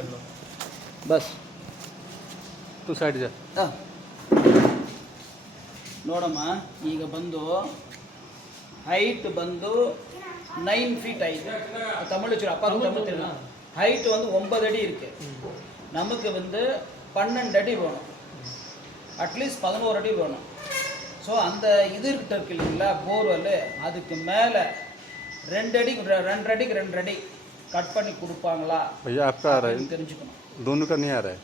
कर लो बस तू साइड जा ನೋಡಮ್ಮ ಈಗ ಬಂದು ಹೈಟ್ ಬಂದು 9 ஃபீட் ஹைட் தமிழ் வச்சு அப்பா தமிழ் தெரியல ஹைட் வந்து 9 அடி இருக்கு நமக்கு வந்து 12 அடி வேணும் அட்லீஸ்ட் 11 அடி வேணும் ஸோ அந்த இது இருக்கு இல்லைங்களா போர்வெல் அதுக்கு மேலே 2 அடிக்கு 2 அடி கட் பண்ணி கொடுப்பாங்களா भैया आपका आ रहा है தெரிஞ்சுக்கணும் दोनों का नहीं आ रहा है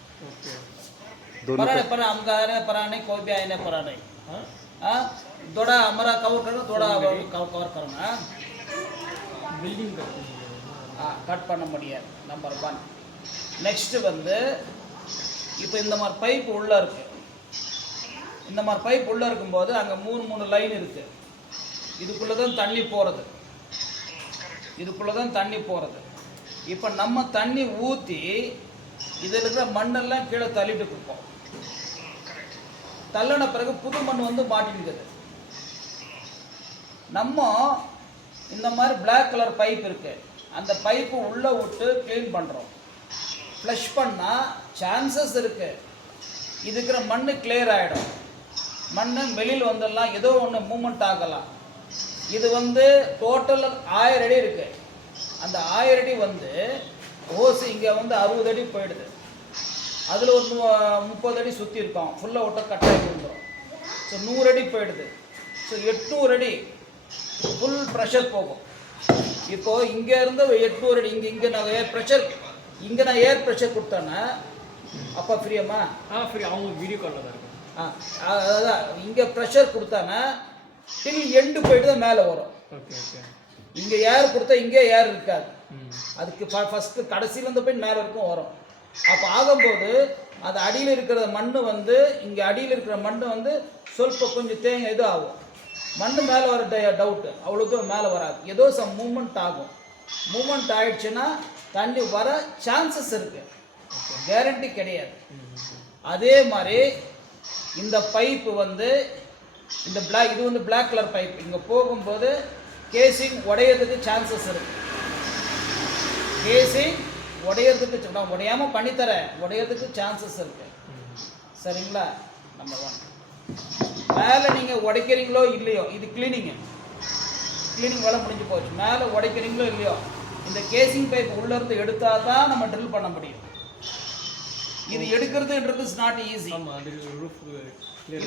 दोनों परा का नहीं परा हमका है परा नहीं कोई भी आए नहीं परा नहीं हाँ थोड़ा हमारा कवर करो थोड़ा कवर करना बिल्डिंग करते கட் பண்ண முடியாது நம்பர் 1 நெக்ஸ்ட்டு வந்து இப்போ இந்த மாதிரி பைப் உள்ளே இருக்குது இந்த மாதிரி பைப் உள்ளே இருக்கும்போது அங்கே 3 லைன் இருக்குது இதுக்குள்ளே தான் தண்ணி போகிறது இப்போ நம்ம தண்ணி ஊற்றி இதில் இருக்கிற மண்ணெல்லாம் கீழே தள்ளிட்டு கொடுப்போம் தள்ளின பிறகு புது மண் வந்து மாட்டின்னுக்குது நம்ம இந்த மாதிரி பிளாக் கலர் பைப் இருக்குது அந்த பைப்பு உள்ளே விட்டு க்ளீன் பண்ணுறோம் ஃப்ளஷ் பண்ணால் சான்சஸ் இருக்குது இதுக்கிற மண் கிளியர் ஆகிடும் மண் வெளியில் வந்துடலாம் ஏதோ ஒன்று மூமெண்ட் ஆகலாம் இது வந்து டோட்டல் 1000 அடி இருக்குது அந்த 1000 அடி வந்து ஓசு இங்கே வந்து 60 அடி போயிடுது அதில் ஒரு 30 அடி சுற்றி இருக்கோம் ஃபுல்லாக விட்ட கட்டாகி வந்துடும் ஸோ 100 அடி போயிடுது ஸோ 800 அடி ஃபுல் ப்ரெஷர் போகும் இப்போது இங்கே இருந்து 800 அடி இங்கே நான் ஏர் ப்ரெஷர் கொடுத்தேன்னா அப்போ ஃப்ரீயம்மா ஃப்ரீ அவங்க வீடியோ காலில் தான் இருக்கும் அதான் இங்கே ப்ரெஷர் கொடுத்தானா டில் எண்டு போயிட்டு தான் மேலே வரும் ஓகே இங்கே ஏர் கொடுத்தா இங்கே ஏர் இருக்காது அதுக்கு ஃபஸ்ட்டு கடைசியிலேருந்து போய் மேலே இருக்கும் வரும் அப்போ ஆகும்போது அது அடியில் இருக்கிற மண் வந்து இங்கே அடியில் இருக்கிற மண் வந்து கொஞ்சம் இது ஆகும் மண் மேலே வர டவுட்டு அவ்வளோக்கு மேலே வராது ஏதோ மூமெண்ட் ஆகும் மூமெண்ட் ஆயிடுச்சுன்னா தண்ணி வர சான்சஸ் இருக்குது கேரண்டி கிடையாது அதே மாதிரி இந்த பைப்பு வந்து இது வந்து பிளாக் கலர் பைப் இங்கே போகும்போது கேசிங் உடையிறதுக்கு சான்சஸ் இருக்குது கேசிங் உடையிறதுக்கு நான் உடையாமல் பண்ணித்தரேன் உடையிறதுக்கு சான்சஸ் இருக்குது சரிங்களா நம்பர் 1 மேலே நீங்கள் உடைக்கிறீங்களோ இல்லையோ இது கிளீனிங் வேலை முடிஞ்சு போச்சு மேலே உடைக்கிறீங்களோ இல்லையோ இந்த கேசிங் பைப் உள்ளேருந்து எடுத்தால் தான் நம்ம ட்ரில் பண்ண முடியும் இது எடுக்கிறதுன்றது இஸ் நாட் ஈஸி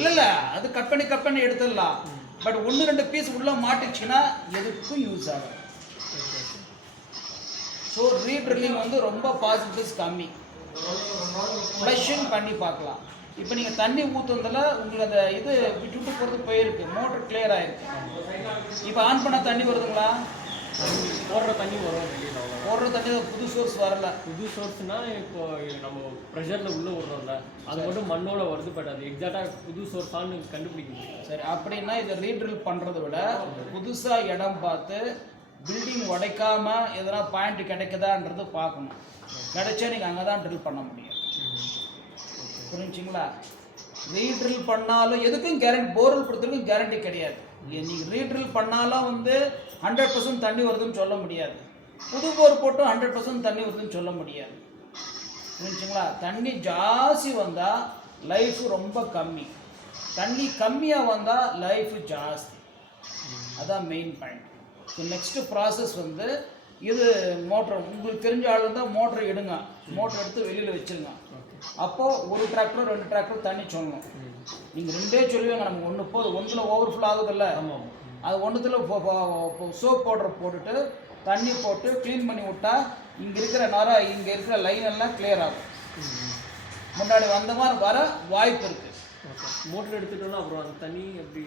இல்லை அது கட் பண்ணி எடுத்துடலாம் பட் 1-2 பீஸ் உள்ளே மாட்டிச்சுன்னா எதுக்கும் யூஸ் ஆகும் ஸோ ரீட்ரில்லிங் வந்து ரொம்ப பாசிட்டிவ்ஸ் கம்மி ஃப்ளஷிங் பண்ணி பார்க்கலாம் இப்போ நீங்கள் தண்ணி ஊற்றுறதுல உங்களுக்கு அந்த இது விட்டு போகிறது போயிருக்கு மோட்டர் கிளியர் ஆகிருக்கு இப்போ ஆன் பண்ண தண்ணி வருதுங்களா போடுற தண்ணி வரும் புது சோர்ஸ் வரல புது சோர்ஸ்னால் இப்போ நம்ம ப்ரெஷரில் உள்ளே விடுறோம்ல அது மட்டும் மண்ணோட வருது பட் அது எக்ஸாக்டாக புது சோர்ஸான்னு கண்டுபிடிக்க முடியும் சரி அப்படின்னா இதை ரீட்ரில் பண்ணுறதை விட புதுசாக இடம் பார்த்து பில்டிங் உடைக்காம எதனா பாயிண்ட் கிடைக்குதான்றது பார்க்கணும் கிடைச்சா நீங்கள் அங்கே தான் ட்ரில் பண்ண முடியும் புரிஞ்சுங்களா ரீட்ரில் பண்ணாலும் எதுக்கும் கேரண்டி போர்வெல் பொறுத்தவரைக்கும் கேரண்டி கிடையாது நீங்கள் ரீட்ரில் பண்ணாலும் வந்து 100% தண்ணி வருதுன்னு சொல்ல முடியாது புது போர் போட்டும் 100% தண்ணி வருதுன்னு சொல்ல முடியாது புரிஞ்சுங்களா தண்ணி ஜாஸ்தி வந்தால் லைஃப் ரொம்ப கம்மி தண்ணி கம்மியாக வந்தால் லைஃப் ஜாஸ்தி அதான் main point so next process வந்து இது மோட்டர் உங்களுக்கு தெரிஞ்ச ஆள் இருந்தால் மோட்டரை எடுங்க மோட்டர் எடுத்து வெளியில் வச்சுருங்க அப்போது 1 டிராக்டர் 2 டிராக்டர் தண்ணி சொல்லணும் நீங்கள் 2 சொல்லுவீங்க நமக்கு ஒன்று போது ஒன்றில் ஓவர்ஃப்ளோ ஆகுதில்ல அது ஒன்றுத்தில் சோப் பவுடர் போட்டுட்டு தண்ணி போட்டு க்ளீன் பண்ணி விட்டால் இங்கே இருக்கிற லைன் எல்லாம் கிளியர் ஆகும் முன்னாடி வந்த மாதிரி வர வாய்ப்பு இருக்குது மோட்டர் எடுத்துட்டோம்னா அப்புறம் அந்த தண்ணி எப்படி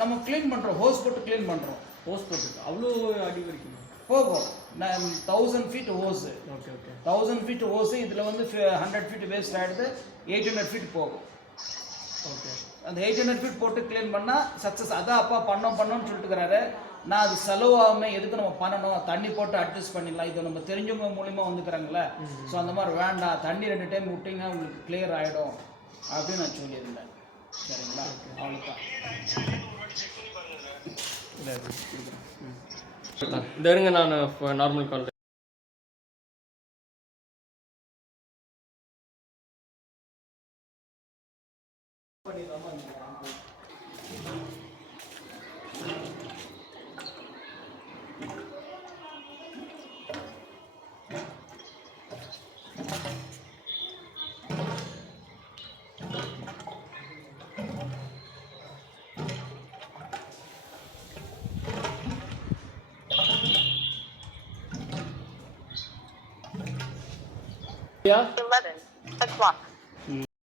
நம்ம க்ளீன் பண்ணுறோம் ஹோஸ் போட்டு க்ளீன் பண்ணுறோம் ஹோஸ் போட்டு அவ்வளோ அடி வரைக்கும் போகும் 1000 feet hose okay 1000 feet hose இதில் வந்து 100 ஃபீட் வேஸ்ட் ஆகிடுது 800 ஃபீட் போகும் ஓகே அந்த 800 ஃபீட் போட்டு க்ளீன் பண்ணால் சக்ஸஸ் அதான் அப்பா பண்ணோம்னு சொல்லிட்டுக்கிறாரு நான் அது செலவாகாமல் எதுக்கு நம்ம பண்ணணும் தண்ணி போட்டு அட்ஜஸ்ட் பண்ணிடலாம் இது நம்ம தெரிஞ்சவங்க மூலிமா வந்துக்கிறாங்களே ஸோ அந்த மாதிரி வேண்டாம் தண்ணி 2 டைம் விட்டிங்கன்னா உங்களுக்கு கிளியர் ஆகிடும் அப்படின்னு நான் சொல்லியிருந்தேன் சரிங்களா அவ்வளோதான் இந்த இருங்க நான் நார்மல் கால் பண்ணிடலாமா அந்த Yeah. 11 o'clock.